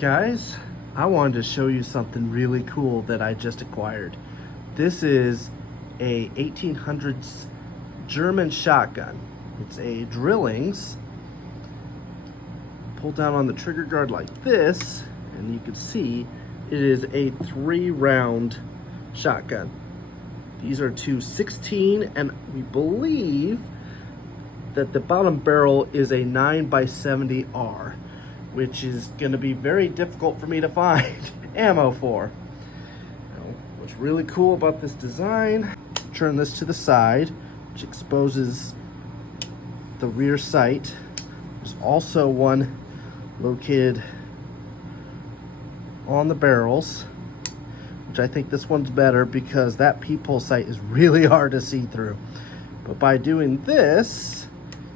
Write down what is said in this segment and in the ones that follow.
Guys, I wanted to show you something really cool that I just acquired. This is a 1800s German shotgun. It's a Drillings. Pull down on the trigger guard like this, and you can see it is a 3-round shotgun. These are two 16, and we believe that the bottom barrel is a 9x70R, which is going to be very difficult for me to find ammo for. Now, what's really cool about this design, turn this to the side, which exposes the rear sight. There's also one located on the barrels, which I think this one's better because that peephole sight is really hard to see through. But by doing this,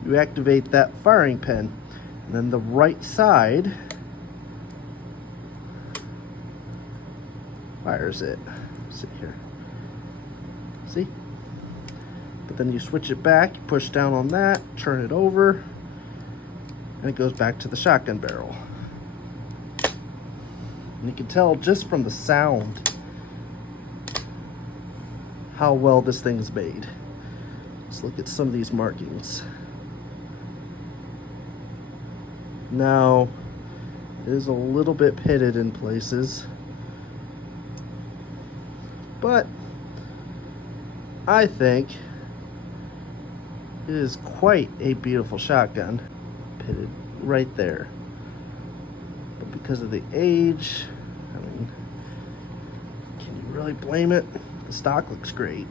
you activate that firing pin. And then the right side fires it. See here. See? But then you switch it back, you push down on that, turn it over, and it goes back to the shotgun barrel. And you can tell just from the sound how well this thing's made. Let's look at some of these markings. Now, it is a little bit pitted in places, but I think it is quite a beautiful shotgun. Pitted right there. But because of the age, I mean, can you really blame it? The stock looks great.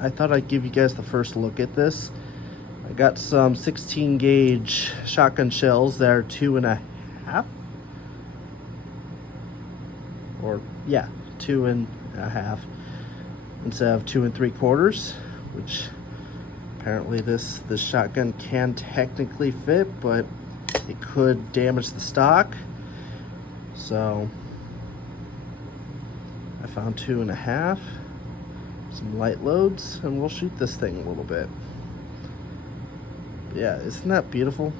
I thought I'd give you guys the first look at this. I got some 16 gauge shotgun shells that are 2.5, or yeah, 2.5 instead of 2 3/4, which apparently this shotgun can technically fit, but it could damage the stock. So I found 2.5. Some light loads, and we'll shoot this thing a little bit. Yeah, isn't that beautiful?